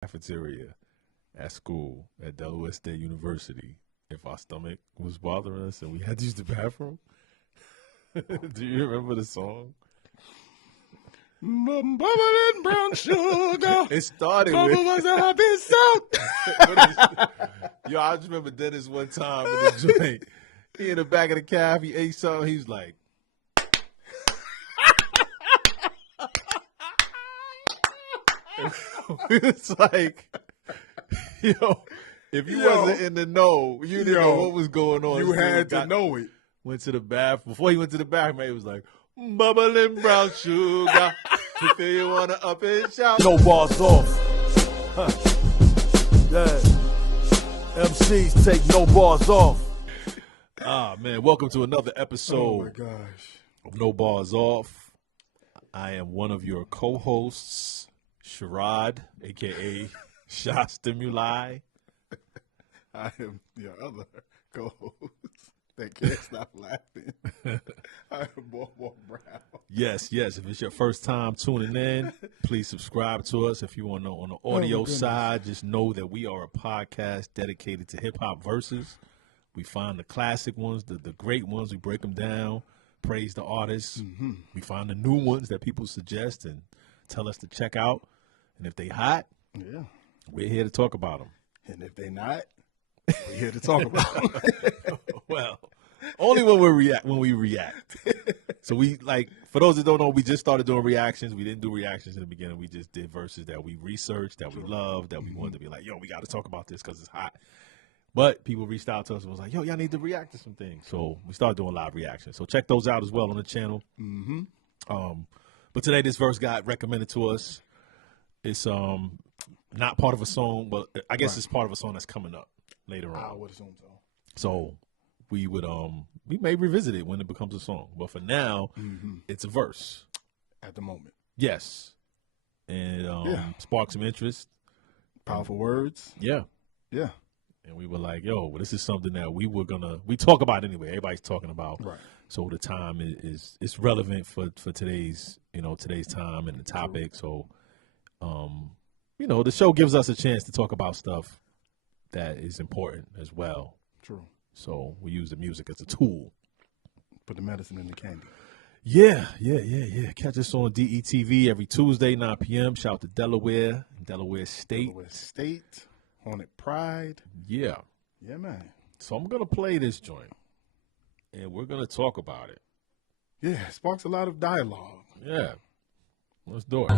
cafeteria at school at Delaware State University if our stomach was bothering us and we had to use the bathroom. Do you remember the song? Bubbling brown sugar. It started Bubba with was a happy sound. Yo, I just remember Dennis one time in the joint. He in the back of the cab, he ate something, he was like, it's like, yo, if you wasn't in the know, you didn't know what was going on. You had to know it. Went to the bathroom. Before he went to the bathroom, he was like, bubbling brown sugar. You feel you want to up and shout. No bars off. Huh. Yeah. MCs take no bars off. Ah, man, welcome to another episode Oh, my gosh. of No Bars Off. I am one of your co-hosts, Sherrod, a.k.a. Shot Stimuli. I am your other co-host that can't stop laughing. I am Bobo Brown. Yes. If it's your first time tuning in, please subscribe to us. If you want to know on the audio side, just know that we are a podcast dedicated to hip-hop verses. We find the classic ones, the great ones. We break them down, praise the artists. Mm-hmm. We find the new ones that people suggest and tell us to check out. And if they hot, Yeah. we're here to talk about them. And if they not, we're here to talk about them. Well, only when we react. So we, like, for those that don't know, we just started doing reactions. We didn't do reactions in the beginning. We just did verses that we researched, that we loved, that we wanted to be like, yo, we got to talk about this because it's hot. But people reached out to us and was like, yo, y'all need to react to some things. So we started doing live reactions. So check those out as well on the channel. Mm-hmm. But today this verse got recommended to us. It's not part of a song, but I guess it's part of a song that's coming up later on. I would assume so. So we would we may revisit it when it becomes a song. But for now, it's a verse. At the moment. Yes. And sparked some interest. Powerful words. Yeah. Yeah. And we were like, yo, well, this is something that we talk about anyway. Everybody's talking about. Right. So the time is relevant for today's time and the topic. So, the show gives us a chance to talk about stuff that is important as well. True. So we use the music as a tool. Put the medicine in the candy. Yeah. Catch us on DETV every Tuesday, 9 p.m. Shout out to Delaware State. Delaware State. Hornet Pride. Yeah. Yeah, man. So I'm going to play this joint, and we're going to talk about it. Yeah, sparks a lot of dialogue. Yeah. Let's do it.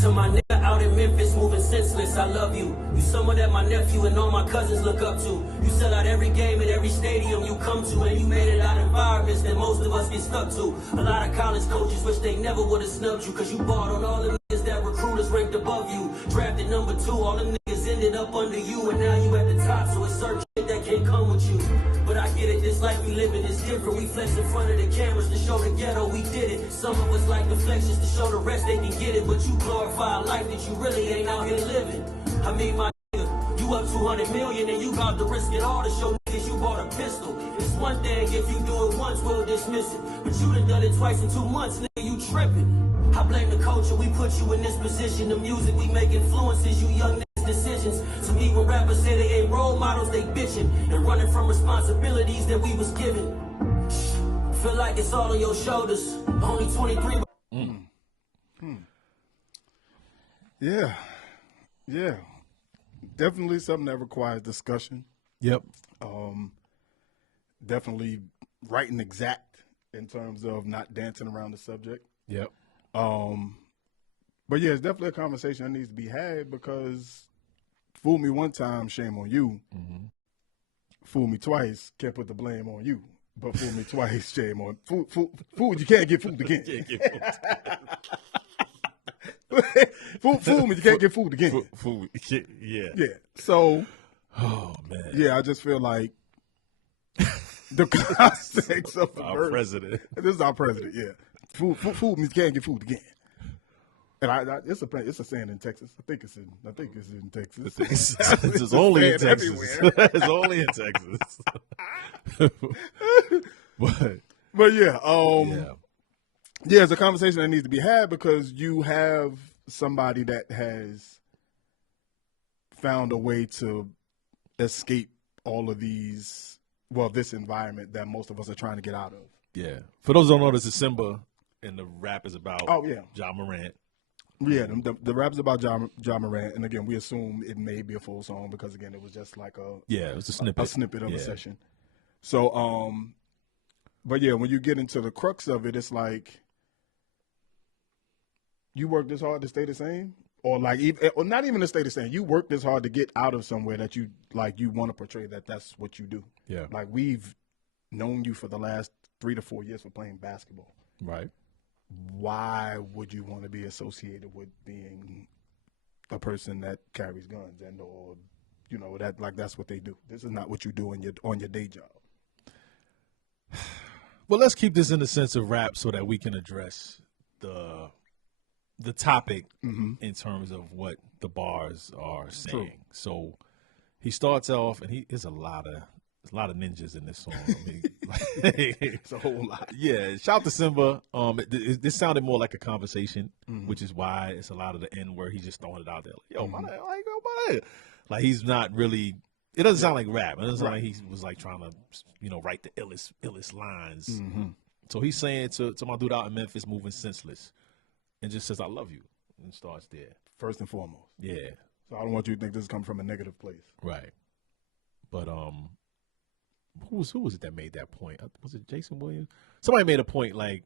To my nigga out in Memphis, moving senseless, I love you. You someone that my nephew and all my cousins look up to. You sell out every game at every stadium you come to, and you made it out environments that most of us get stuck to. A lot of college coaches wish they never would have snubbed you, cause you bought on all the niggas that recruiters ranked above you. Drafted number 2, all them niggas ended up under you, and now you at the top, so it's certain shit that can't come with you. But I get it, this life we live in is different. We flex in front of the cameras to show the ghetto we did it. Some of us like the flex just to show the rest they can get it, but you glorify a life that you really ain't out here living. I mean, my nigga, you up 200 million and you got to risk it all to show niggas you bought a pistol. It's one thing if you do it once, we'll dismiss it, but you done done it twice in 2 months, nigga, you tripping. I blame the culture, we put you in this position. The music we make influences you young niggas' decisions. To me, when rappers say they ain't role models, they bitching and running from responsibilities that we was given. Feel like it's all on your shoulders. Only 23. Yeah. Definitely something that requires discussion. Yep. Definitely right and exact in terms of not dancing around the subject. Yep. But yeah, it's definitely a conversation that needs to be had because fool me one time, shame on you. Mm-hmm. Fool me twice, can't put the blame on you. But fool me twice, shame on fool. You can't get fooled again. Fool me, you can't get fooled again. Yeah. So, oh man. Yeah, I just feel like the context of the our verse, president. This is our president. Yeah. Fool me, you can't get fooled again. And it's a saying in Texas. I think it's in Texas. It's only in Texas. It's only in Texas. But yeah, it's a conversation that needs to be had because you have somebody that has found a way to escape all of these, this environment that most of us are trying to get out of. Yeah. For those who don't know, this is Symba, and the rap is about Ja Morant. Yeah, the rap's about Ja Morant, and again, we assume it may be a full song because again, it was just like it was a snippet of a session. So, but yeah, when you get into the crux of it, it's like you work this hard to stay the same, or not even to stay the same. You work this hard to get out of somewhere that you want to portray that's what you do. Yeah, like we've known you for the last 3 to 4 years for playing basketball. Right. Why would you want to be associated with being a person that carries guns or that's what they do? This is not what you do on your day job. Well, let's keep this in the sense of rap so that we can address the topic in terms of what the bars are saying. True. So he starts off, and there's a lot of ninjas in this song. I mean, it's a whole lot. Yeah, shout to Symba. This sounded more like a conversation, which is why it's a lot of the end where he's just throwing it out there. Like, yo, like he's not really. It doesn't sound like rap. It doesn't sound like he was like trying to, write the illest lines. So he's saying to my dude out in Memphis, moving senseless, and just says, "I love you," and starts there. First and foremost. Yeah. So I don't want you to think this is coming from a negative place. Right. But who was it that made that point? Was it Jason Williams? Somebody made a point like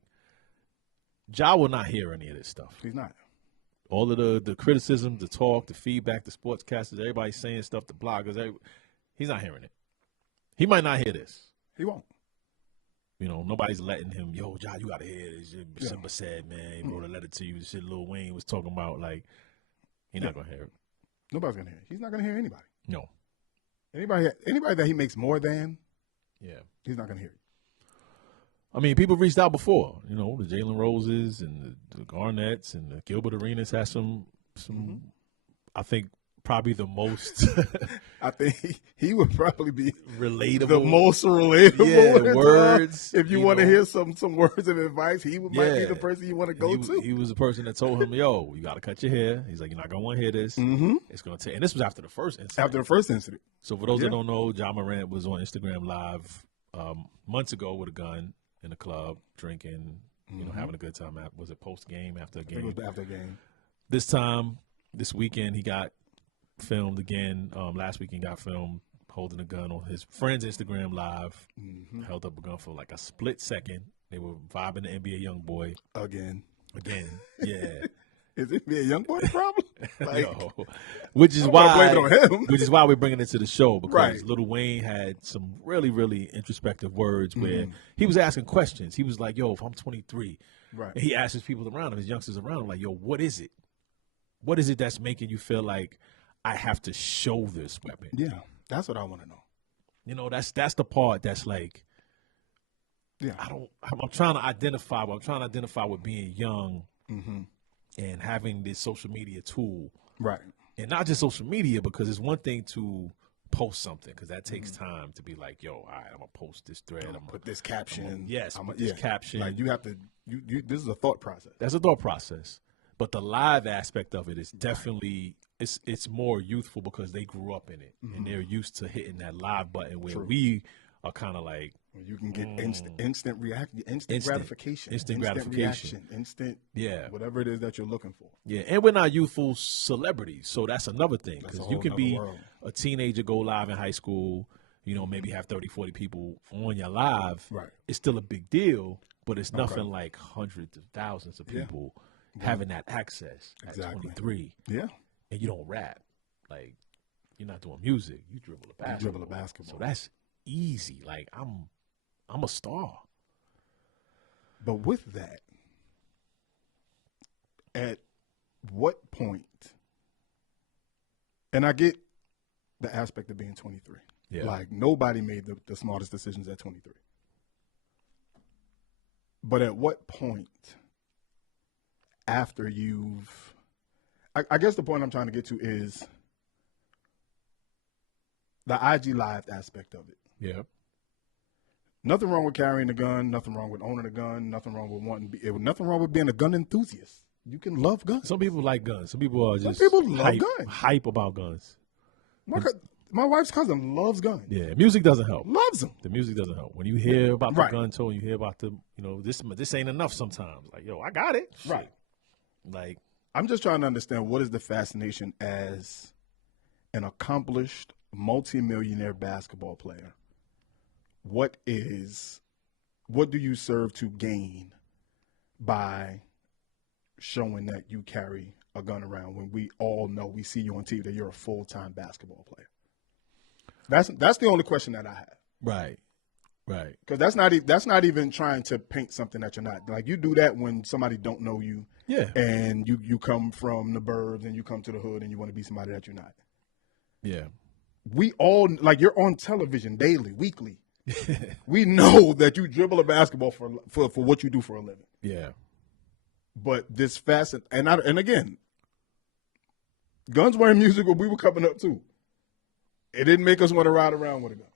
Ja will not hear any of this stuff. He's not. All of the criticism, the talk, the feedback, the sportscasters, everybody saying stuff, the bloggers, he's not hearing it. He might not hear this. He won't. Nobody's letting him, yo, Ja, you got to hear this. Symba said, man, he wrote a letter to you. The shit Lil Wayne was talking about, like, he's not going to hear it. Nobody's going to hear it. He's not going to hear anybody. No. Anybody that he makes more than, he's not going to hear it. I mean, people reached out before, the Jalen Roses and the Garnetts and the Gilbert Arenas had some I think probably the most. I think he would probably be relatable. The most relatable words. If you want to hear some words of advice, he might be the person you want to go to. He was the person that told him, yo, you got to cut your hair. He's like, you're not going to want to hear this. It's going to take, and this was after the first incident. So for those that don't know, Ja Morant was on Instagram Live months ago with a gun in a club, drinking, having a good time. Was it post game, after a game? I think it was after a game. This weekend, he got filmed again. Last weekend, got filmed holding a gun on his friend's Instagram Live. Held up a gun for like a split second. They were vibing the NBA YoungBoy again. Yeah. Is it NBA YoungBoy the problem? No. Which is why we're bringing it to the show, because Lil Wayne had some really, really introspective words where he was asking questions. He was like, yo, if I'm 23, and he asked his people around him, his youngsters around him, like, yo, what is it? What is it that's making you feel like I have to show this weapon? Yeah, that's what I want to know. That's the part that's like, I'm trying to identify with being young and having this social media tool. Right. And not just social media, because it's one thing to post something, because that takes time to be like, yo, all right, I'm going to post this thread. I'm going to put this caption. Put this caption. Like you have to, this is a thought process. That's a thought process. But the live aspect of it is definitely, it's more youthful because they grew up in it. And they're used to hitting that live button where we are kind of like. You can get instant gratification. Instant gratification. Instant, whatever it is that you're looking for. Yeah, and we're not youthful celebrities, so that's another thing. Because you can be a teenager, go live in high school, maybe have 30, 40 people on your live. Right. It's still a big deal, but it's nothing like hundreds of thousands of people having that access at 23. Yeah. And you don't rap. Like, you're not doing music. You dribble a basketball. So that's easy. Like, I'm a star. But with that, at what point, and I get the aspect of being 23. Yeah. Like, nobody made the smartest decisions at 23. But at what point, after I guess the point I'm trying to get to is the IG Live aspect of it. Yeah. Nothing wrong with carrying a gun. Nothing wrong with owning a gun. Nothing wrong with nothing wrong with being a gun enthusiast. you can love guns. Some people like guns. Some people are just people love guns. hype about guns. My wife's cousin loves guns. Yeah, music doesn't help. Loves them. The music doesn't help. When you hear about the Right. gun toy, you hear about the, this ain't enough sometimes. Like, yo, I got it. Shit. Right. Like, I'm just trying to understand what is the fascination as an accomplished multimillionaire basketball player. What do you serve to gain by showing that you carry a gun around when we all know, we see you on TV, that you're a full-time basketball player? That's the only question that I have. right. Because that's not even trying to paint something that you're not. Like, you do that when somebody don't know you. Yeah. And you come from the burbs and you come to the hood and you want to be somebody that you're not. Yeah. We all, like, you're on television daily, weekly. We know that you dribble a basketball for what you do for a living. Yeah. But this and again, guns weren't music when we were coming up too. It didn't make us want to ride around with a gun.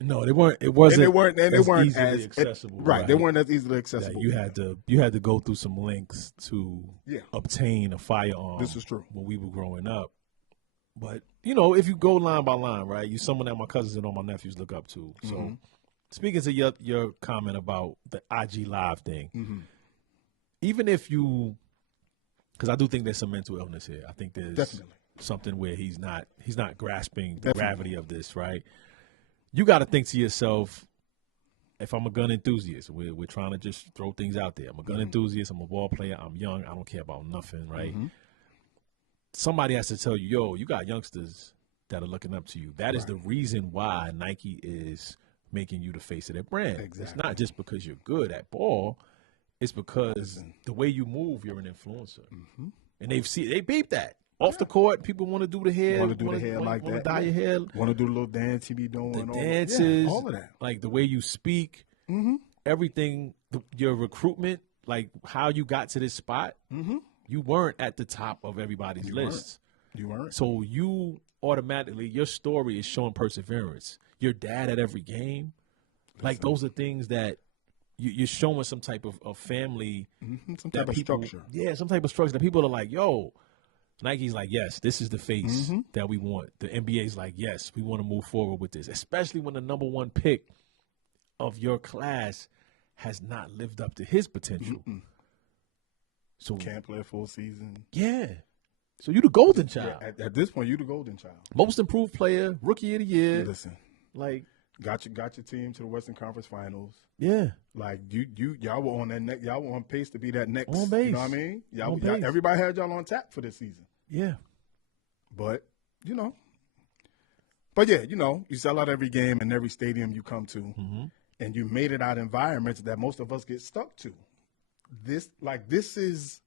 No, they weren't. It wasn't. And they weren't easily as accessible. Right. They weren't as easily accessible. You had to go through some links to obtain a firearm. This is true. When we were growing up. But, if you go line by line, right, you're someone that my cousins and all my nephews look up to. So, speaking to your comment about the IG Live thing, even if because I do think there's some mental illness here. I think there's Definitely something where he's not grasping the gravity of this, right? You got to think to yourself, if I'm a gun enthusiast, we're trying to just throw things out there. I'm a gun enthusiast. I'm a ball player. I'm young. I don't care about nothing, right? Somebody has to tell you, yo, you got youngsters that are looking up to you. That is the reason why Nike is making you the face of their brand. Exactly. It's not just because you're good at ball. It's because the way you move, you're an influencer. And they beep that. Off the court, people want to do the hair. Want to do the hair like that. Want to dye your hair. Want to do the little dance he be doing. The dances. All of that. Like the way you speak. Everything. Your recruitment. Like how you got to this spot. You weren't at the top of everybody's list. You weren't. So you automatically, your story is showing perseverance. Your dad at every game. Like those are things that you're showing some type of family. Some type of structure. Yeah, some type of structure that people are like, yo, Nike's like, yes, this is the face that we want. The NBA's like, yes, we want to move forward with this, especially when the number one pick of your class has not lived up to his potential. So Can't play a full season. Yeah. So you the golden child. Yeah, at this point, you the golden child. Most improved player, rookie of the year. Listen, like got your team to the Western Conference Finals. Yeah. Y'all were on that next. Y'all were on pace to be that next. On base. You know what I mean? On base. Everybody had y'all on tap for this season. Yeah. But you sell out every game and every stadium you come to, and you made it out environments that most of us get stuck to. This is,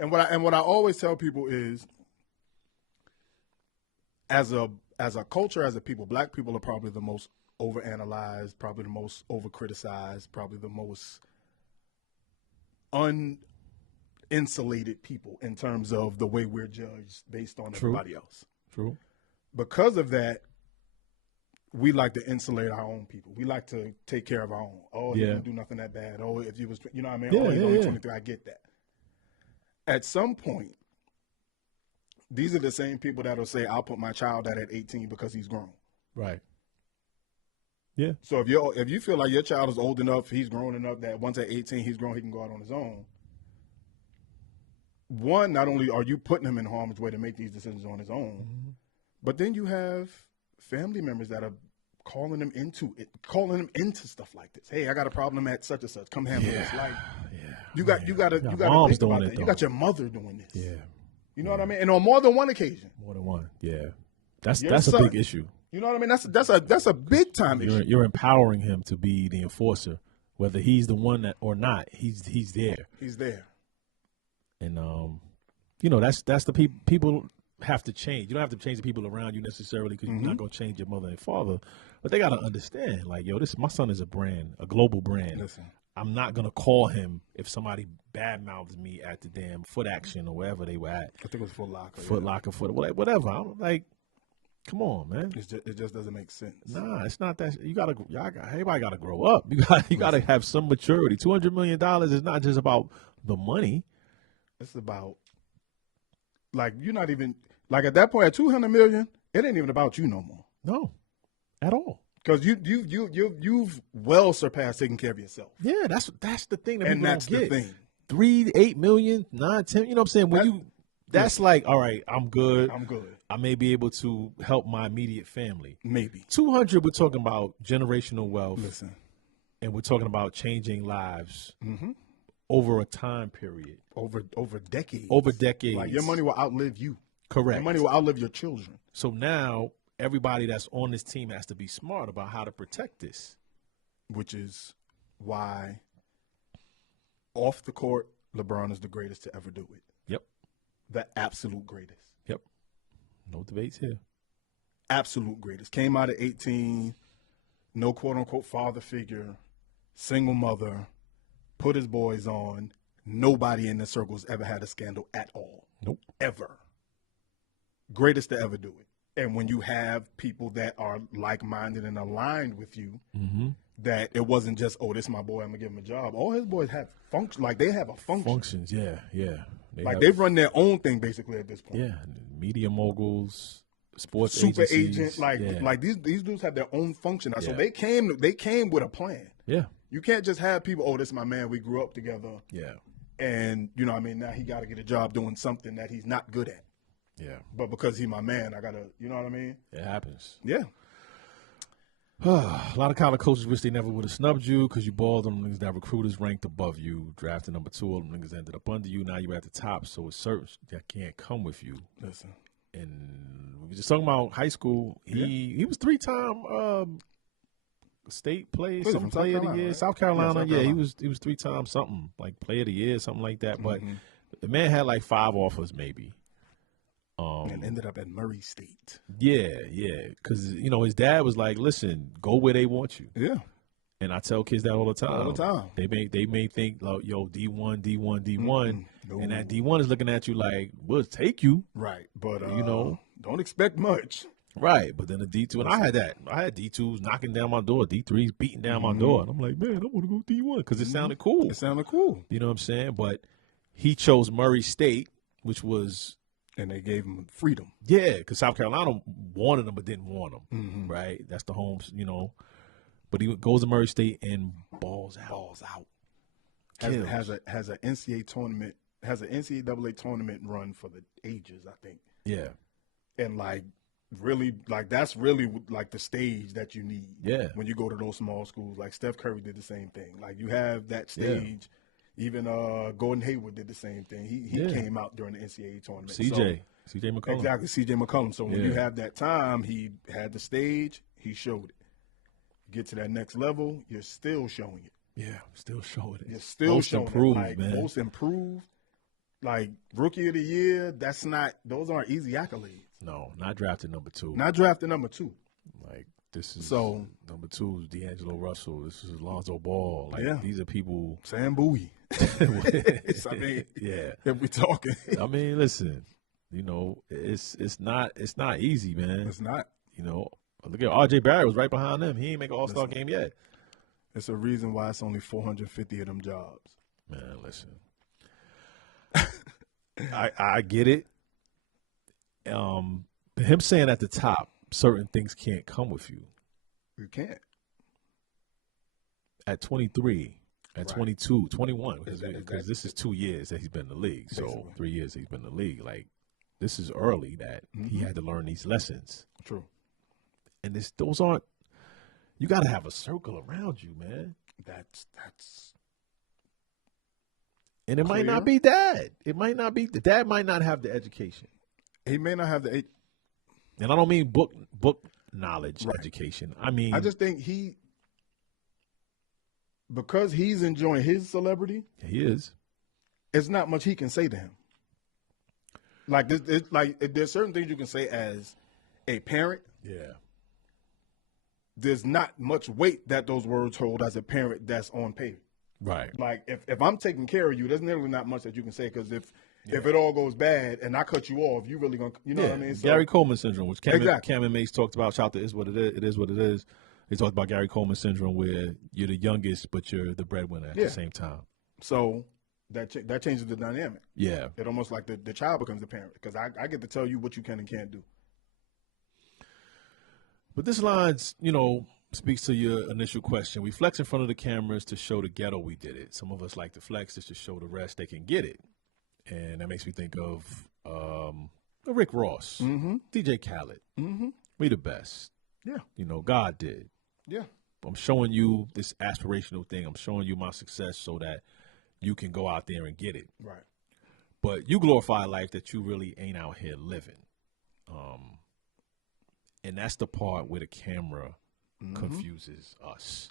and what I always tell people is, as a culture, as a people, black people are probably the most overanalyzed, probably the most overcriticized, probably the most uninsulated people in terms of the way we're judged based on everybody else. True. Because of that, we like to insulate our own people. We like to take care of our own. Oh, he didn't do nothing that bad. Oh, if you was, you know what I mean? Oh, he's only 23. I get that. At some point, these are the same people that'll say, I'll put my child at 18 because he's grown. Right. Yeah. So if you feel like your child is old enough, he's grown enough that once at 18 he's grown, he can go out on his own. One, not only are you putting him in harm's way to make these decisions on his own, but then you have family members that are calling him into stuff like this. Hey, I got a problem at such and such. Come handle this. Like, you got to think about that. You got your mother doing this. Yeah. You know what I mean? And on more than one occasion. More than one. Yeah. That's a big issue. You know what I mean? That's a big time issue. You're empowering him to be the enforcer, whether he's the one that or not. He's there. He's there. And that's the people have to change. You don't have to change the people around you necessarily because you're not gonna change your mother and father, but they gotta understand. Like, yo, my son is a brand, a global brand. Listen. I'm not gonna call him if somebody badmouths me at the damn Foot Action or wherever they were at. I think it was Foot Locker. Whatever. I'm like, come on, man. It just doesn't make sense. Nah, it's not that. Everybody gotta grow up. You gotta have some maturity. $200 million is not just about the money. It's about like you're not even like at that point at 200 million. It ain't even about you no more. No, at all. Because you've well surpassed taking care of yourself. Yeah, that's the thing that And people that's don't get. the thing. 3, 8 million, 9, 10. You know what I'm saying? When that's like, all right, I'm good. I'm good. I may be able to help my immediate family. Maybe 200. We're talking about generational wealth. Listen. And we're talking about changing lives over a time period. Over decades. Over decades. Like your money will outlive you. Correct. Your money will outlive your children. So now everybody that's on this team has to be smart about how to protect this. Which is why off the court, LeBron is the greatest to ever do it. Yep. The absolute greatest. Yep. No debates here. Absolute greatest. Came out at 18, no quote-unquote father figure, single mother, put his boys on. Nobody in the circles ever had a scandal at all. Nope. Ever. Greatest to ever do it. And when you have people that are like-minded and aligned with you, that it wasn't just, oh, this is my boy, I'm going to give him a job. All his boys have function. Like, they have a function. Functions, yeah. They run their own thing, basically, at this point. Yeah, media moguls, sports super agencies. agent, like these dudes have their own function. So Yeah. they came with a plan. Yeah. You can't just have people, oh, this is my man, we grew up together. Yeah. And, you know what I mean, now he got to get a job doing something that he's not good at. Yeah. But because he's my man, I got to, you know what I mean? It happens. Yeah. A lot of college coaches wish they never would have snubbed you because you balled them niggas that recruiters ranked above you. Drafted number 2, all them niggas ended up under you. Now you're at the top, so it's certain that can't come with you. Listen. And we were just talking about high school. He was 3-time state player, From some South player of the Carolina, year. right? South Carolina. South Yeah, Carolina. he was 3-time something, like player of the year, something like that. But the man had like 5 offers maybe. And ended up at Murray State. Yeah, because his dad was like, "Listen, go where they want you." Yeah. And I tell kids that all the time. All the time. They may think, like, yo, D1, No. and that D1 is looking at you like, we'll take you. Right. But, don't expect much. Right, but then the D2, and I had that. I had D2s knocking down my door, D3s beating down my door. And I'm like, man, I want to go D1 because it sounded cool. It sounded cool. You know what I'm saying? But he chose Murray State, which was... And they gave him freedom. Yeah, because South Carolina wanted him but didn't want him, right? That's the home, But he goes to Murray State and balls out. Kills. Has an NCAA tournament, has an NCAA tournament run for the ages, I think. Yeah. And really, that's really like the stage that you need. Yeah. When you go to those small schools, like Steph Curry did the same thing. Like you have that stage. Yeah. Even Gordon Hayward did the same thing. He came out during the NCAA tournament. CJ McCollum. Exactly, CJ McCollum. So when Yeah. you have that time, he had the stage, he showed it. Get to that next level, you're still showing it. Yeah, still showing it. You're still most showing improved, it. Like, man. most improved. Like rookie of the year, those aren't easy accolades. No, not drafted number 2. Not drafted number 2. Like this is So- number 2 is D'Angelo Russell. This is Lonzo Ball. Like Yeah. these are people. Sam Bowie. I mean, Yeah. if we're talking, I mean, listen. It's not easy, man. it's not. Look at RJ Barrett was right behind them. He ain't make an All-Star game yet. It's a reason why it's only 450 of them jobs. Man, listen. I get it. Him saying at the top, certain things can't come with you. You can't. At 23, at Right. 22, 21, because Exactly. this is 2 years that he's been in the league. So Basically. 3 years he's been in the league. Like, this is early that he had to learn these lessons. True. And those aren't, you got to have a circle around you, man. That's And it might Clear. not be dad. It might not be, the dad might not have the education. he may not have the. And I don't mean book knowledge education. I mean, I just think because he's enjoying his celebrity, he is. it's not much he can say to him. Like there's certain things you can say as a parent. Yeah. There's not much weight that those words hold as a parent that's on paper. Right. Like if I'm taking care of you, there's nearly not much that you can say because if it all goes bad and I cut you off, you really gonna what I mean? So, Gary Coleman syndrome, which Cam Exactly. and Mace talked about. Shout out to Is What It Is. It is what it is. They talked about Gary Coleman syndrome where you're the youngest, but you're the breadwinner at the same time. So that changes the dynamic. Yeah. It almost like the child becomes the parent because I get to tell you what you can and can't do. But this line's, speaks to your initial question. We flex in front of the cameras to show the ghetto we did it. Some of us like to flex just to show the rest they can get it. And that makes me think of Rick Ross, DJ Khaled. We the best. Yeah. God did. Yeah. I'm showing you this aspirational thing. I'm showing you my success so that you can go out there and get it. Right. But you glorify life that you really ain't out here living. And that's the part where the camera confuses us.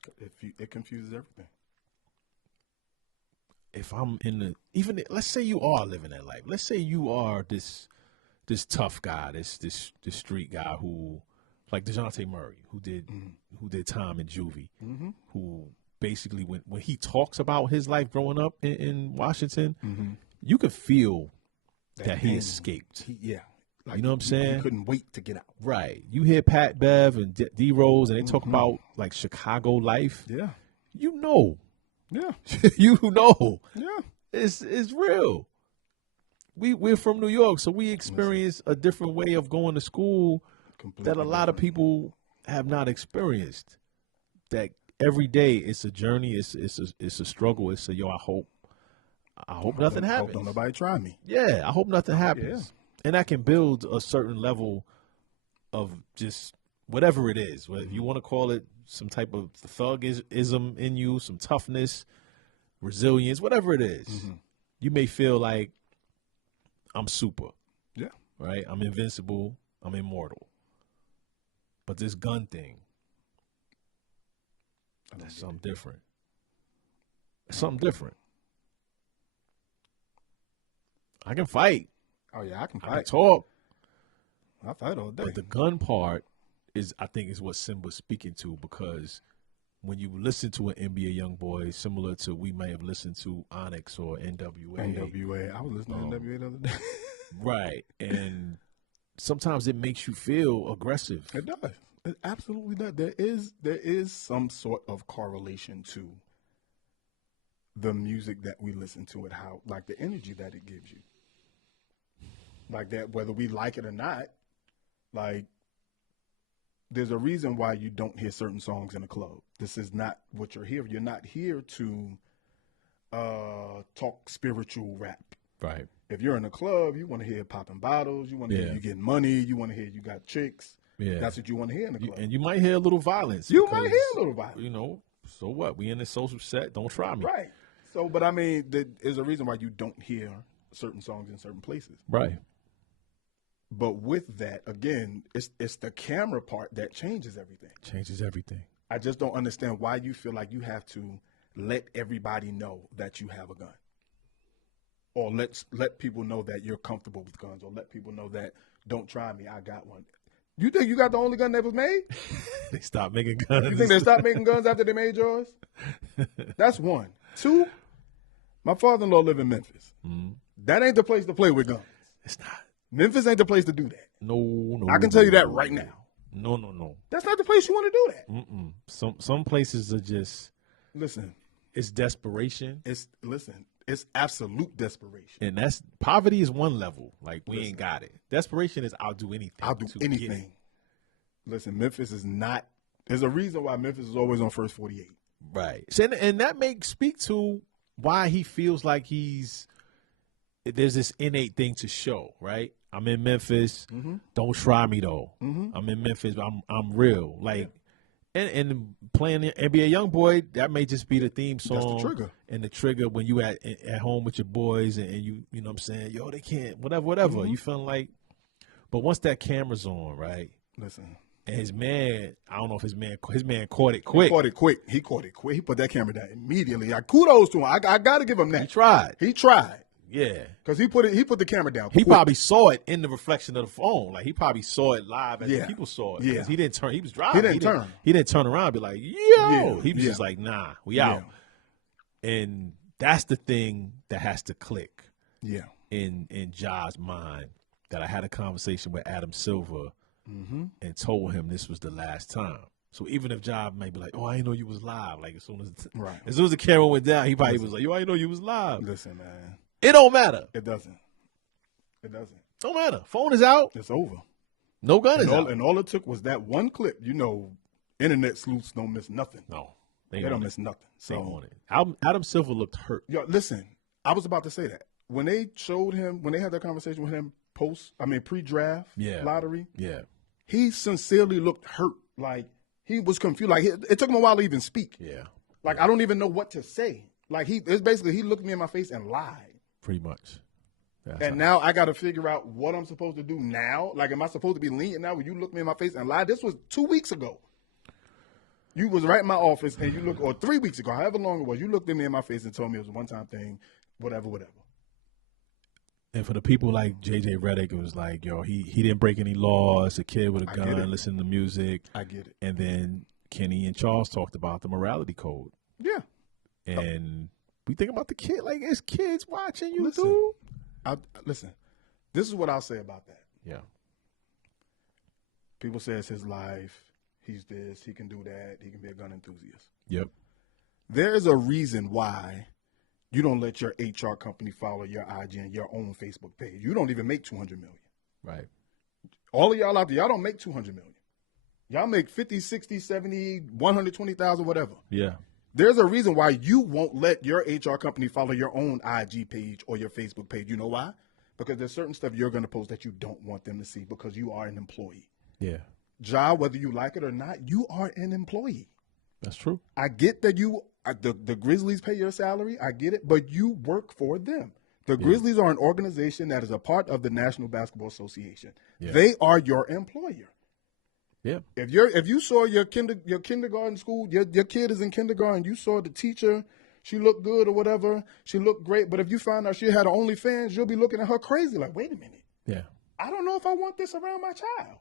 It confuses everything. If I'm let's say you are living that life. Let's say you are this tough guy, this street guy who, like DeJounte Murray, who did time in juvie, who basically when he talks about his life growing up in Washington, you could feel that he escaped. Like, you know what I'm saying? He couldn't wait to get out. Right. You hear Pat Bev and D Rose and they talk about like Chicago life. Yeah. You know. Yeah. You know. Yeah. It's real. We're from New York, so we experience a different way of going to school that a lot of people have not experienced. That every day it's a journey, it's a struggle. It's a I hope nothing happens. Don't nobody try me. Yeah, I hope nothing happens. Yeah. And that can build a certain level of just whatever it is. If you want to call it some type of thugism in you, some toughness, resilience, whatever it is. You may feel like I'm super. Yeah. Right? I'm invincible. I'm immortal. But this gun thing, that's something different. It's something different. I can fight. Oh, yeah, I can I fight. can talk. I fight all day. But the gun part I think is what Symba's speaking to, because when you listen to an NBA Youngboy, similar to we may have listened to Onyx or NWA. NWA. I was listening to NWA the other day. Right. And sometimes it makes you feel aggressive. It does. It absolutely does. There is some sort of correlation to the music that we listen to and how, like, the energy that it gives you. Like that, whether we like it or not, like, there's a reason why you don't hear certain songs in a club. This is not what you're here. You're not here to talk spiritual rap. Right. If you're in a club, you want to hear popping bottles. You want to hear you getting money. You want to hear you got chicks. Yeah. That's what you want to hear in the club. And you might hear a little violence. You might hear a little violence. So what? We in this social set. Don't try me. Right. So, but I mean, there's a reason why you don't hear certain songs in certain places. Right. But with that, again, it's the camera part that changes everything. Changes everything. I just don't understand why you feel like you have to let everybody know that you have a gun. Or let people know that you're comfortable with guns. Or let people know that, don't try me, I got one. You think you got the only gun that was made? They stopped making guns. You think they stopped making guns after they made yours? That's one. Two, my father-in-law live in Memphis. That ain't the place to play with guns. It's not. Memphis ain't the place to do that. No. I can tell you that right now. No. That's not the place you want to do that. Some places are just, listen. It's desperation. It's absolute desperation. And that's poverty is one level. Like we ain't got it. Desperation is I'll do anything. I'll do anything. Listen, Memphis is not. There's a reason why Memphis is always on first 48. Right. And that may speak to why he feels like there's this innate thing to show, right? I'm in Memphis. Don't try me though. I'm in Memphis. I'm real. Like, and playing the NBA Youngboy, that may just be the theme song. That's the trigger. And the trigger when you at home with your boys and you know what I'm saying, yo, they can't, whatever. You feeling like, but once that camera's on, right? Listen. And his man, I don't know if his man caught it quick. He caught it quick. He put that camera down immediately. Like, kudos to him. I got to give him that. He tried. Yeah, because he put the camera down. He probably saw it in the reflection of the phone. Like he probably saw it live as the people saw it. Yeah, he didn't turn. He was driving. He didn't turn around and be like, "Yo!" He was just like, "Nah, we out." And that's the thing that has to click. Yeah. In Ja's mind, that I had a conversation with Adam Silver and told him this was the last time. So even if Job may be like, "Oh, I didn't know you was live," like as soon Right. as the camera went down, he probably was like, "Yo, I didn't know you was live." Listen, man. It don't matter. It doesn't. It doesn't. Don't matter. Phone is out. It's over. No gun is out. And all it took was that one clip. You know, internet sleuths don't miss nothing. No, They don't miss nothing. They So, on it. Adam Silver looked hurt. yo, listen, I was about to say that. When they showed him, when they had that conversation with him pre-draft lottery, Yeah. he sincerely looked hurt. Like, he was confused. Like, it took him a while to even speak. Yeah. Like, I don't even know what to say. Like, it's basically, he looked me in my face and lied. Pretty much. And now I got to figure out what I'm supposed to do now. Like, am I supposed to be lenient now when you look me in my face and lie? This was 2 weeks ago. You was right in my office and you look, or 3 weeks ago, however long it was, you looked at me in my face and told me it was a one-time thing, whatever. And for the people like JJ Redick, it was like, yo, he didn't break any laws. A kid with a gun, listening to music. I get it. And then Kenny and Charles talked about the morality code. Yeah. And we think about the kid, like it's kids watching you, Listen. dude. Listen, this is what I'll say about that. Yeah. People say it's his life. He's this. He can do that. He can be a gun enthusiast. Yep. There is a reason why you don't let your HR company follow your IG and your own Facebook page. You don't even make $200 million. Right. All of y'all out there, y'all don't make $200 million. Y'all make 50, 60, 70, 120,000, whatever. Yeah. There's a reason why you won't let your HR company follow your own IG page or your Facebook page. You know why? Because there's certain stuff you're going to post that you don't want them to see because you are an employee. Yeah. Job, whether you like it or not, you are an employee. That's true. I get that the Grizzlies pay your salary. I get it, but you work for them. The Grizzlies are an organization that is a part of the National Basketball Association. Yeah. They are your employer. Yeah. If you saw your kindergarten school, your kid is in kindergarten, you saw the teacher, she looked good or whatever, she looked great, but if you find out she had an OnlyFans, you'll be looking at her crazy like, wait a minute. Yeah. I don't know if I want this around my child.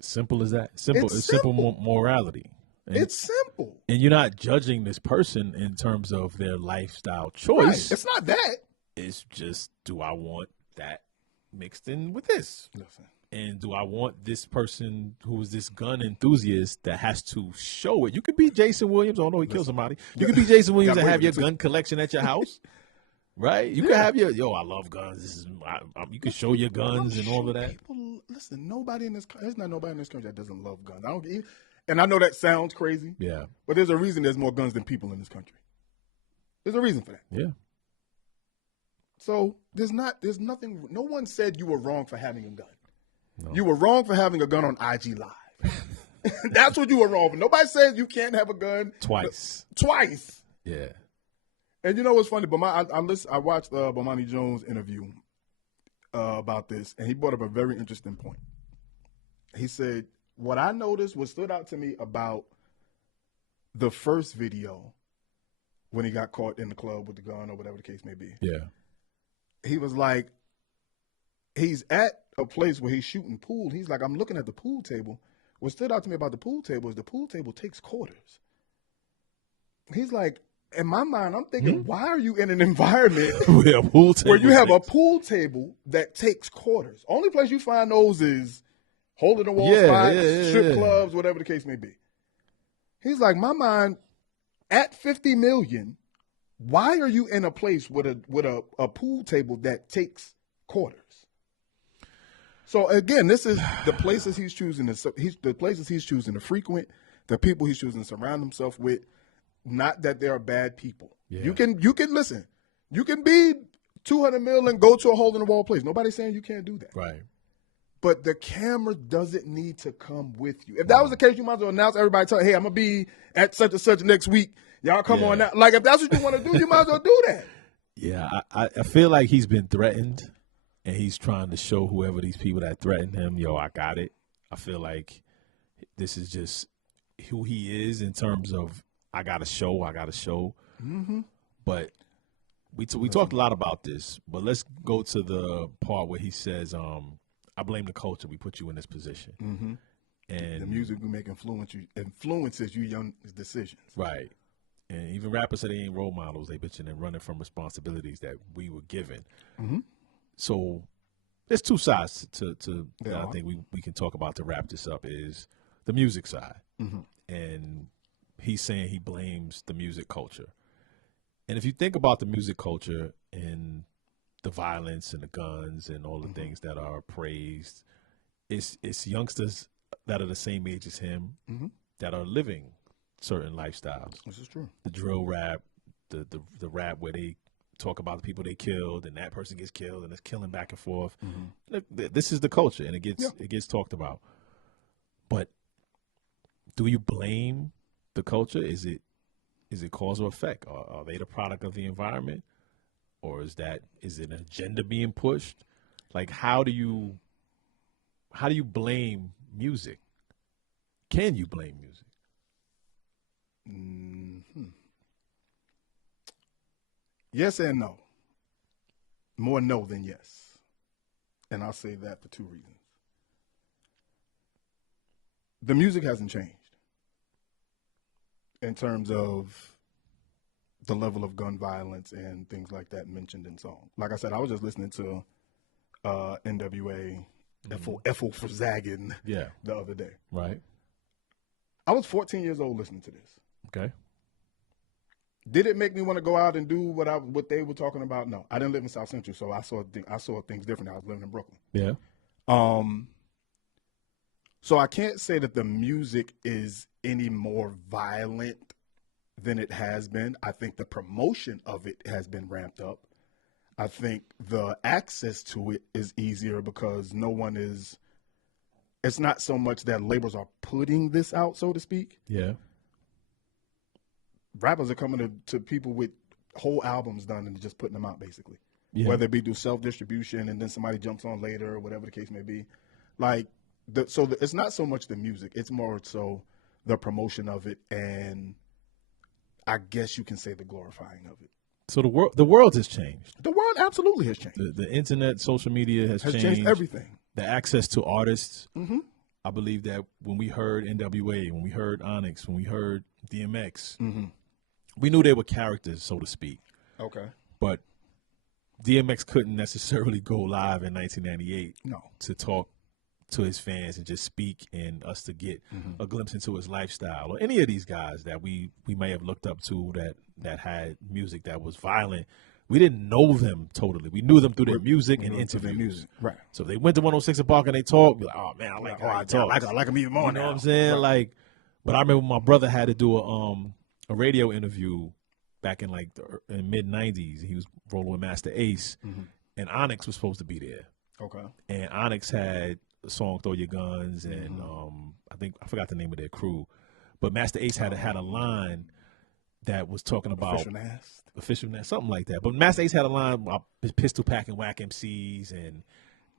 Simple as that. Simple. It's It's simple simple. morality. And, It's simple. and you're not judging this person in terms of their lifestyle Right. choice. It's not that. It's just, do I want that mixed in with this? Listen. And do I want this person who is this gun enthusiast that has to show it? You could be Jason Williams, although he killed somebody. You could be Jason Williams and have your gun collection at your house, right? You could have your, I love guns. This is, you can show your guns and all of that. People, listen, there's not nobody in this country that doesn't love guns. And I know that sounds crazy, Yeah, but there's a reason there's more guns than people in this country. There's a reason for that. yeah, So there's nothing, no one said you were wrong for having a gun. No. You were wrong for having a gun on IG Live. That's what you were wrong for. Nobody says you can't have a gun. twice. Twice. Yeah, And you know what's funny? But I watched Bomani Jones' interview about this, and he brought up a very interesting point. He said, what I noticed, what stood out to me about the first video when he got caught in the club with the gun or whatever the case may be, yeah, he was like, he's at a place where he's shooting pool. He's like, I'm looking at the pool table. What stood out to me about the pool table is the pool table takes quarters. He's like, in my mind, I'm thinking, why are you in an environment where you have a pool table that takes quarters? Only place you find those is hole in the wall spots, strip clubs, whatever the case may be. He's like, my mind, at $50 million, why are you in a place with a pool table that takes quarters? So again, this is the places he's choosing to frequent, the people he's choosing to surround himself with. Not that there are bad people. Yeah. You can listen. You can be $200 million and go to a hole in the wall place. Nobody's saying you can't do that. right. But the camera doesn't need to come with you. If that was the case, you might as well announce everybody, tell, hey, I'm gonna be at such and such next week. Y'all come on now. Like if that's what you want to do, you might as well do that. Yeah, I feel like he's been threatened, and he's trying to show whoever these people that threatened him, yo, I got it. I feel like this is just who he is in terms of I got to show. Mm-hmm. But we talked a lot about this, but let's go to the part where he says, I blame the culture. We put you in this position. Mm-hmm. And the music we make influences you young decisions. Right. And even rappers say they ain't role models. They bitching and running from responsibilities that we were given. Mm-hmm. So there's two sides to that I think we can talk about to wrap this up is the music side. Mm-hmm. and he's saying he blames the music culture. And if you think about the music culture and the violence and the guns and all the things that are praised, it's youngsters that are the same age as him that are living certain lifestyles. This is true. The drill rap, the rap where they talk about the people they killed and that person gets killed and it's killing back and forth. This is the culture, and it gets talked about. But do you blame the culture? Is it cause or effect? Are they the product of the environment, or is it an agenda being pushed? Like, how do you blame music? Can you blame music? Yes and no. More no than yes. And I'll say that for two reasons. The music hasn't changed in terms of the level of gun violence and things like that mentioned in song. Like I said, I was just listening to NWA, F.O. for Zaggin' the other day. Right. I was 14 years old listening to this. Okay. Did it make me want to go out and do what they were talking about? No. I didn't live in South Central, so I saw things different. I was living in Brooklyn. Yeah. So I can't say that the music is any more violent than it has been. I think the promotion of it has been ramped up. I think the access to it is easier because it's not so much that labels are putting this out, so to speak. Yeah. Rappers are coming to people with whole albums done and just putting them out, basically. Yeah. Whether it be through self-distribution and then somebody jumps on later or whatever the case may be. It's not so much the music. It's more so the promotion of it, and I guess you can say the glorifying of it. So the world has changed. The world absolutely has changed. The internet, social media has changed everything. The access to artists. I believe that when we heard NWA, when we heard Onyx, when we heard DMX, we knew they were characters, so to speak. Okay. But DMX couldn't necessarily go live in 1998 to talk to his fans and just speak and us to get a glimpse into his lifestyle, or any of these guys that we may have looked up to that had music that was violent. We didn't know them totally. We knew them through their music and interviews. Right. So if they went to 106 and Park and they talked, be like, oh man, I like how I talk. I like him even more. You know what I'm saying? Right. Like, but I remember my brother had to do a radio interview back in in mid '90s. He was rolling with Master Ace, and Onyx was supposed to be there. Okay. And Onyx had a song "Throw Your Guns," and I forgot the name of their crew, but Master Ace had a line that was talking about official nest, something like that. But Master Ace had a line about pistol packing whack MCs, and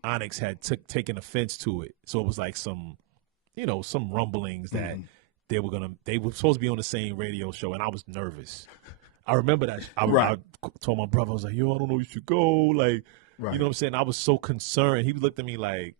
Onyx had taken offense to it. So it was like some rumblings that they were supposed to be on the same radio show, and I was nervous. I remember that. I told my brother, I was like, yo, I don't know, you should go. Like, you know what I'm saying? I was so concerned. He looked at me like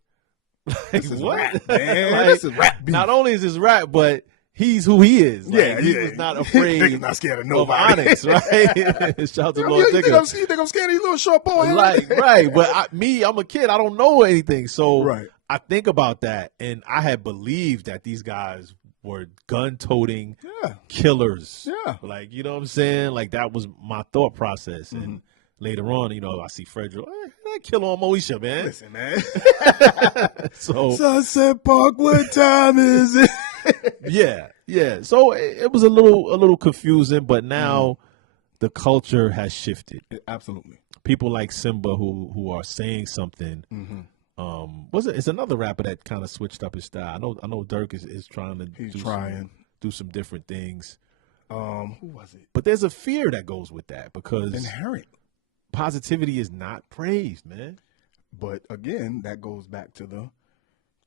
this is what? Rap, man. Like, this is rap beef. Not only is this rap, but he's who he is. Like, he was not afraid. He's not scared of nobody. Onyx, right? Shout out to Lord Digger. You think I'm scared of these little short boys? Right. But I'm a kid. I don't know anything. So right. I think about that, and I had believed that these guys were gun-toting killers. Yeah. Like, you know what I'm saying? Like, that was my thought process. And later on, I see Frederick, kill on Moesha, man. Listen, man. So Sunset Park, what time is it? Yeah. So it was a little confusing, but now the culture has shifted. Absolutely. People like Symba who are saying something. It's another rapper that kind of switched up his style. I know Dirk is trying to do some different things. Who was it? But there's a fear that goes with that because inherent positivity is not praised, man. But again, that goes back to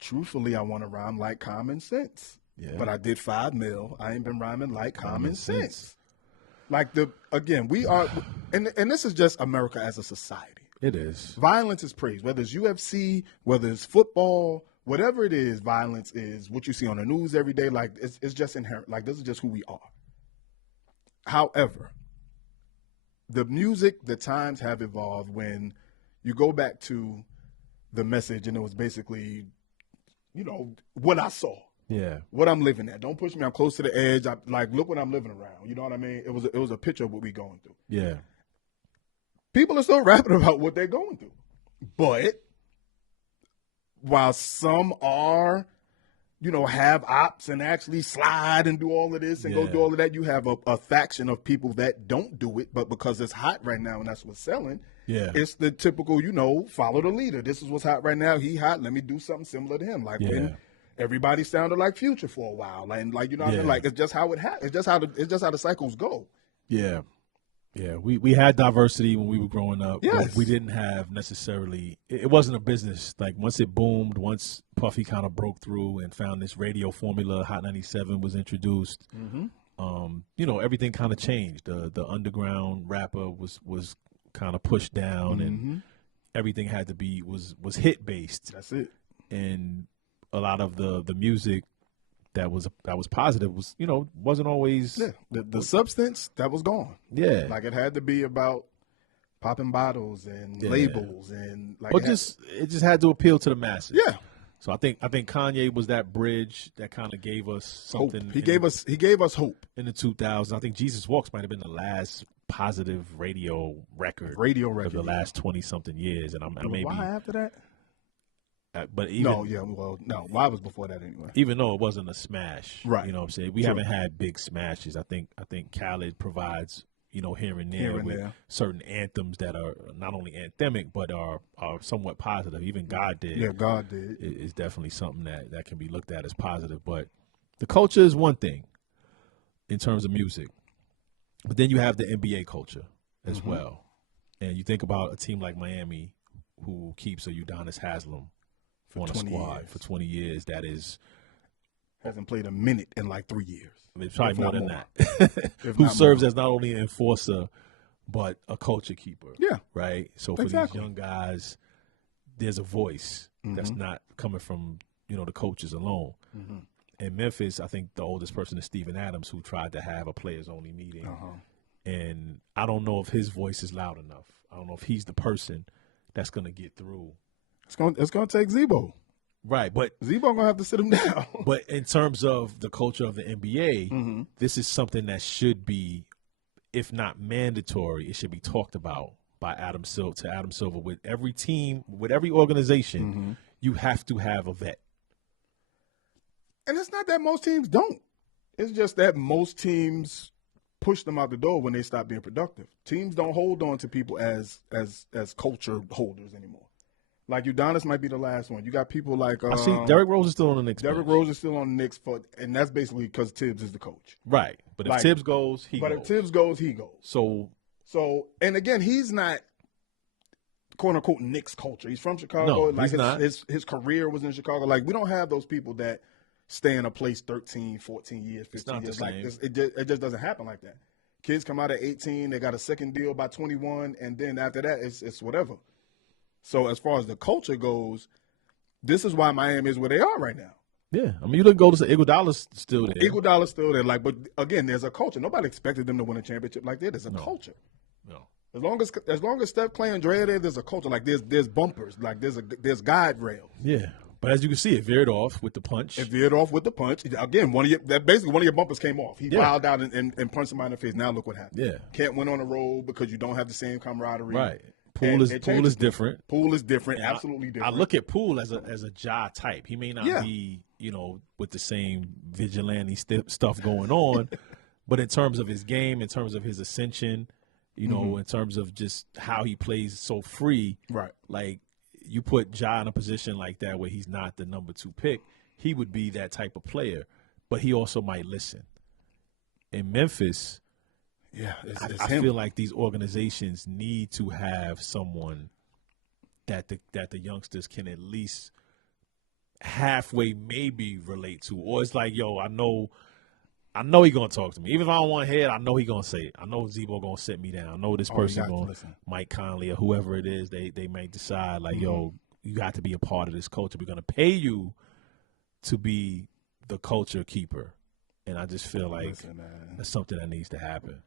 truthfully, I want to rhyme like common sense. Yeah. But I did 5 mil. I ain't been rhyming like common sense. Like we are, and this is just America as a society. It is. Violence is praised, whether it's UFC, whether it's football, whatever it is. Violence is what you see on the news every day. Like it's just inherent. Like this is just who we are. However, the music, the times have evolved. When you go back to the message, and it was basically, what I saw. Yeah. What I'm living at. Don't push me. I'm close to the edge. Look what I'm living around. You know what I mean? It was a picture of what we going through. Yeah. People are still rapping about what they're going through. But while some are, have ops and actually slide and do all of this and go do all of that, you have a faction of people that don't do it, but because it's hot right now and that's what's selling, it's the typical, follow the leader. This is what's hot right now. He hot. Let me do something similar to him. When everybody sounded like Future for a while, and what I mean? Like, it's just how it happens. It's just how the cycles go. Yeah. Yeah, we had diversity when we were growing up. Yes. But we didn't have necessarily – it wasn't a business. Like, once it boomed, once Puffy kind of broke through and found this radio formula, Hot 97 was introduced, everything kind of changed. The underground rapper was kind of pushed down, and everything had to be – was hit-based. That's it. And a lot of the music that was positive was wasn't always the substance that was gone. Yeah, like it had to be about popping bottles and labels and but it just had to appeal to the masses. Yeah. So I think Kanye was that bridge that kind of gave us something. Hope. He gave us hope in the 2000s. I think Jesus Walks might have been the last positive radio record of the last 20-something years, and I may why after that. But even why was before that anyway? Even though it wasn't a smash, right? You know what I'm saying? We haven't had big smashes. I think Khaled provides here and there with certain anthems that are not only anthemic but are somewhat positive. Even God did. Yeah, God did. Is definitely something that can be looked at as positive. But the culture is one thing in terms of music, but then you have the NBA culture as well, and you think about a team like Miami who keeps a Udonis Haslem on a squad for 20 years. That hasn't played a minute in like 3 years. I mean, probably more than that. Who serves as not only an enforcer but a culture keeper. Yeah. Right? So for these young guys, there's a voice that's not coming from, the coaches alone. In Memphis, I think the oldest person is Steven Adams, who tried to have a players-only meeting. And I don't know if his voice is loud enough. I don't know if he's the person that's going to get through. It's gonna take Zebo. Right, but Zebo gonna have to sit him down. But in terms of the culture of the NBA, this is something that should be, if not mandatory, it should be talked about by Adam Silver. With every team, with every organization, you have to have a vet. And it's not that most teams don't. It's just that most teams push them out the door when they stop being productive. Teams don't hold on to people as culture holders anymore. Like Udonis might be the last one. You got people like I see Derrick Rose is still on the Knicks. Derrick Rose is still on the Knicks and that's basically because Tibbs is the coach. Right. But if Tibbs goes, he goes. But if Tibbs goes, he goes. So and again, he's not quote unquote Knicks culture. He's from Chicago. No, he's not. His career was in Chicago. Like we don't have those people that stay in a place 13, 14 years, 15 years. Like it just doesn't happen like that. Kids come out at 18, they got a second deal by 21, and then after that it's whatever. So as far as the culture goes, this is why Miami is where they are right now. Yeah, I mean, you look go to Iguodala's still there. Iguodala's still there. But again, there's a culture. Nobody expected them to win a championship like that. There's a culture. No. As long as Steph, Clay, and Dre are there's a culture. Like there's bumpers. Like there's guide rails. Yeah, but as you can see, it veered off with the punch. Again, one of your bumpers came off. He filed out and punched somebody in the face. Now look what happened. Yeah, can't win on the road because you don't have the same camaraderie. Right. Poole is different. Poole is different, absolutely different. I look at Poole as a Ja type. He may not be, with the same vigilante stuff going on, but in terms of his game, in terms of his ascension, in terms of just how he plays so free, right? Like you put Ja in a position like that where he's not the number 2 pick, he would be that type of player, but he also might listen. In Memphis. Yeah, I feel like these organizations need to have someone that the youngsters can at least halfway maybe relate to, or it's like, yo, I know he gonna talk to me. Even if I don't want to hear it, I know he gonna say it. I know Zebo gonna sit me down. I know this person gonna Mike Conley or whoever it is. They may decide like, yo, you got to be a part of this culture. We're gonna pay you to be the culture keeper, and I just feel like that's something that needs to happen.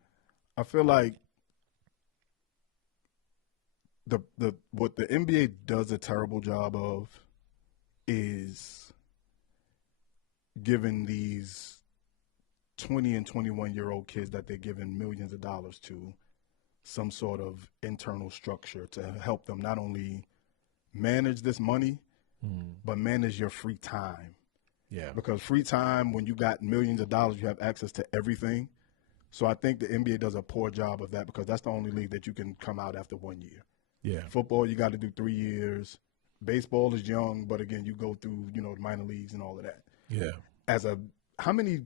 I feel like what the NBA does a terrible job of is giving these 20 and 21-year-old kids that they're giving millions of dollars to some sort of internal structure to help them not only manage this money, but manage your free time. Yeah. Because free time, when you got millions of dollars, you have access to everything. So I think the NBA does a poor job of that because that's the only league that you can come out after 1 year. Yeah. Football, you got to do 3 years. Baseball is young, but again, you go through, the minor leagues and all of that. Yeah. How many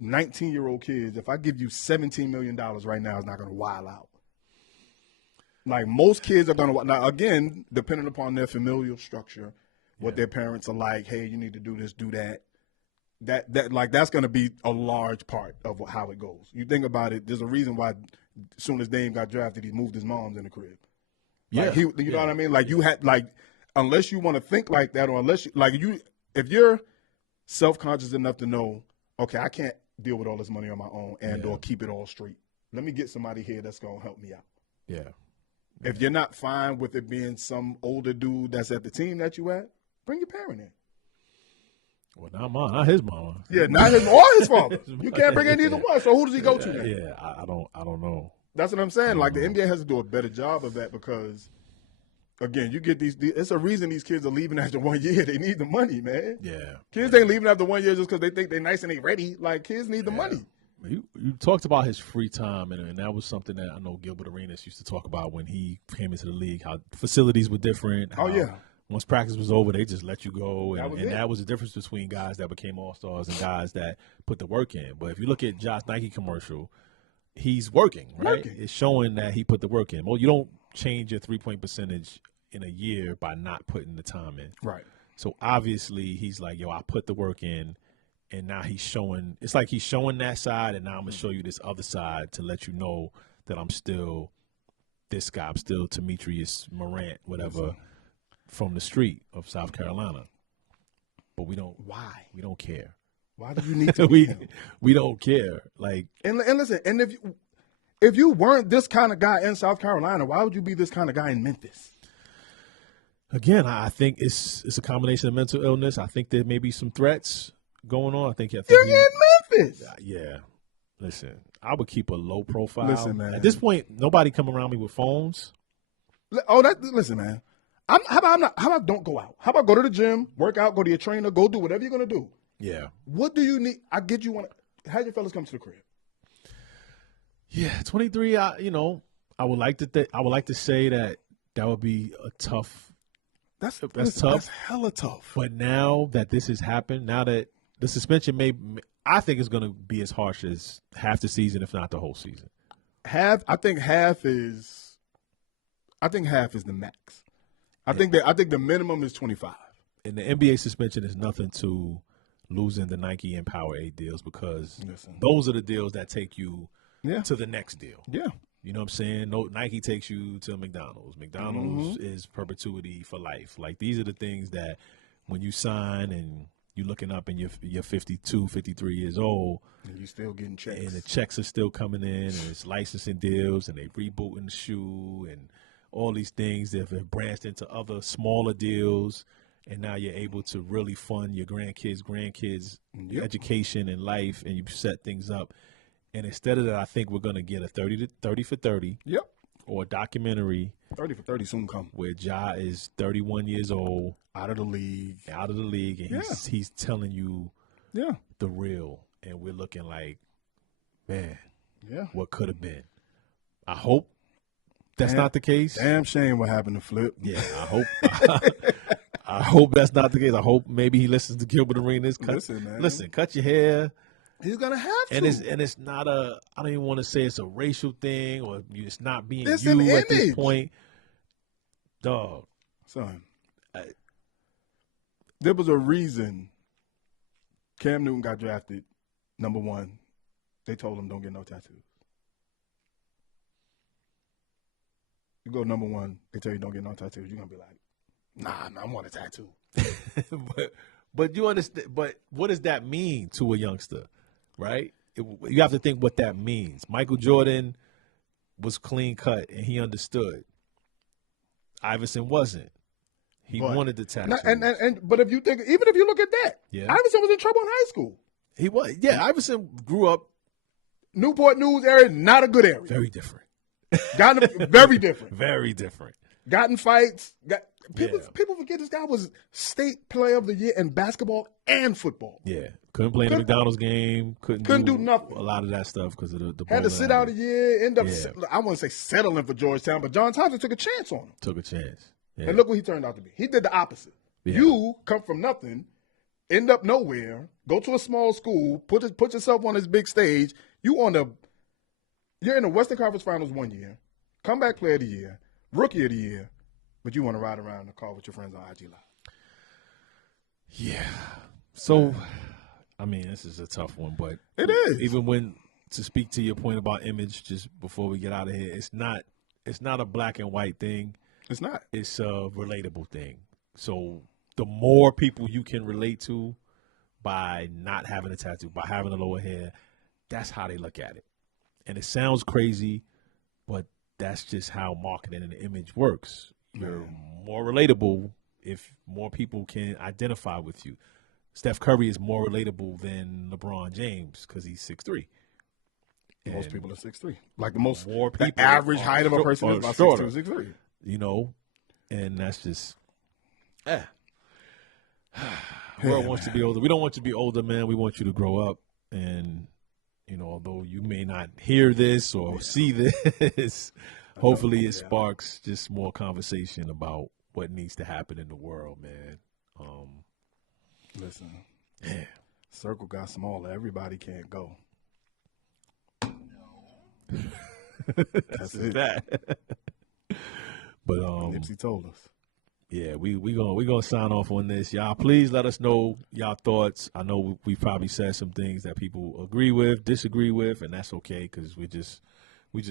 19-year-old kids, if I give you $17 million right now, is not going to wild out? Like most kids are going to, now again, depending upon their familial structure, what their parents are like, hey, you need to do this, do that. That's going to be a large part of how it goes. You think about it, there's a reason why as soon as Dame got drafted, he moved his mom's in the crib. Like you know what I mean? Like you had, unless you want to think like that, or unless if you're self-conscious enough to know, okay, I can't deal with all this money on my own or keep it all straight. Let me get somebody here that's going to help me out. Yeah. If you're not fine with it being some older dude that's at the team that you at, bring your parent in. Well, not his mama. Yeah, not his or his father. You can't bring in either one. So who does he go to now? Yeah, I don't know. That's what I'm saying. Like the NBA has to do a better job of that because, again, you get these. It's a reason these kids are leaving after 1 year. They need the money, man. Yeah. Kids ain't leaving after 1 year just because they think they're nice and they ready. Like kids need the money. You talked about his free time, and that was something that I know Gilbert Arenas used to talk about when he came into the league, how facilities were different. Once practice was over, they just let you go. And that was the difference between guys that became all-stars and guys that put the work in. But if you look at Josh Nike commercial, he's working, right? It's showing that he put the work in. Well, you don't change your three-point percentage in a year by not putting the time in. Right. So obviously he's like, yo, I put the work in. And now he's showing – it's like he's showing that side, and now I'm going to show you this other side to let you know that I'm still this guy. I'm still Demetrius Morant, whatever, from the street of South Carolina. But we don't – why? We don't care. Why do you need to be him? We don't care. Like and listen, and if you weren't this kind of guy in South Carolina, why would you be this kind of guy in Memphis? Again, I think it's a combination of mental illness. I think there may be some threats going on. I think you're in Memphis. Yeah. Listen, I would keep a low profile. Listen, man. At this point, nobody come around me with phones. Listen, man. How about don't go out? How about go to the gym, work out, go to your trainer, go do whatever you're gonna do. Yeah. What do you need? I get you one. Have your fellas come to the crib. Yeah, 23. I would like to say that would be a tough. That's tough. That's hella tough. But now that this has happened, now that the suspension I think it's going to be as harsh as half the season, if not the whole season. I think half is the max. I think the minimum is 25. And the NBA suspension is nothing to losing the Nike and Powerade deals because those are the deals that take you to the next deal. Yeah. You know what I'm saying? No, Nike takes you to McDonald's. McDonald's is perpetuity for life. Like these are the things that when you sign and you're looking up and you're 52, 53 years old. And you're still getting checks. And the checks are still coming in and it's licensing deals and they rebooting the shoe and all these things that have branched into other smaller deals. And now you're able to really fund your grandkids' education and life, and you set things up. And instead of that, I think we're going to get a 30 for 30. Yep. Or a documentary. 30 for 30 soon come. Where Ja is 31 years old. Out of the league. And he's telling you the real. And we're looking like, man, what could have been. I hope that's not the case. Damn shame what happened to Flip. Yeah, I hope. I hope that's not the case. I hope maybe he listens to Gilbert Arenas. Listen, cut your hair. He's gonna have to. And it's not I don't even want to say it's a racial thing or it's not being it's you an at image. this point. Dog. Son. There was a reason Cam Newton got drafted number 1. They told him don't get no tattoos. You go number 1, they tell you don't get no tattoos. You're gonna be like, nah, I want a tattoo. but you understand. But what does that mean to a youngster, right? You have to think what that means. Michael Jordan was clean cut and he understood. Iverson wasn't. He wanted the tattoos. But if you think, even if you look at that, Iverson was in trouble in high school. He was. Yeah, Iverson grew up. Newport News area, not a good area. Very different. Very different. Very different. Got in fights. People forget this guy was state player of the year in basketball and football. Yeah. Couldn't play in the McDonald's game. Couldn't do nothing. A lot of that stuff because of the had to sit out a year. End up, I wouldn't say settling for Georgetown, but John Thompson took a chance on him. Took a chance. Yeah. And look what he turned out to be. He did the opposite. Yeah. You come from nothing, end up nowhere, go to a small school, put yourself on this big stage. You're in the Western Conference Finals 1 year, comeback player of the year, rookie of the year, but you want to ride around in the car with your friends on IG Live. Yeah. So, I mean, this is a tough one, but it is. Even to speak to your point about image, just before we get out of here, it's not a black and white thing. It's not. It's a relatable thing. So the more people you can relate to by not having a tattoo, by having a lower hair, that's how they look at it. And it sounds crazy, but that's just how marketing and image works. You're more relatable if more people can identify with you. Steph Curry is more relatable than LeBron James because he's 6'3". Most people are 6'3". Like the average the height of a person is about 6'2", 6'3". You know, and that's just, the world wants to be older. We don't want you to be older, man. We want you to grow up. And, you know, although you may not hear this or see this, hopefully it sparks just more conversation about what needs to happen in the world, man. Listen, circle got smaller. Everybody can't go. That's it. But Nipsey told us. Yeah, we gonna sign off on this. Y'all, please let us know y'all thoughts. I know we probably said some things that people agree with, disagree with, and that's okay because we just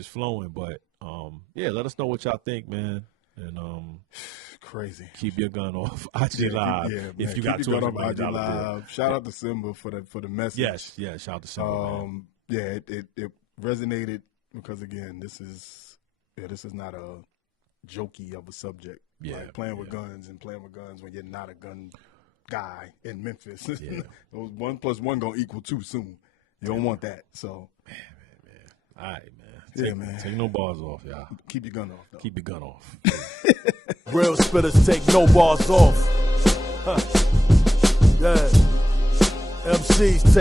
flowing. But let us know what y'all think, man. And crazy. Keep your gun off IG Live. If you got $200 million Live. Shout out to Symba for the message. Yes, shout out to Symba. It resonated because again, this is not a jokey of a subject. Yeah, like playing with guns when you're not a gun guy in Memphis. Yeah. Those 1 + 1 gonna equal 2 soon. You don't want that. So man. All right, man. Take no bars off, y'all. Keep your gun off, though. Keep your gun off. Real spitters take no bars off. Yeah. MCs take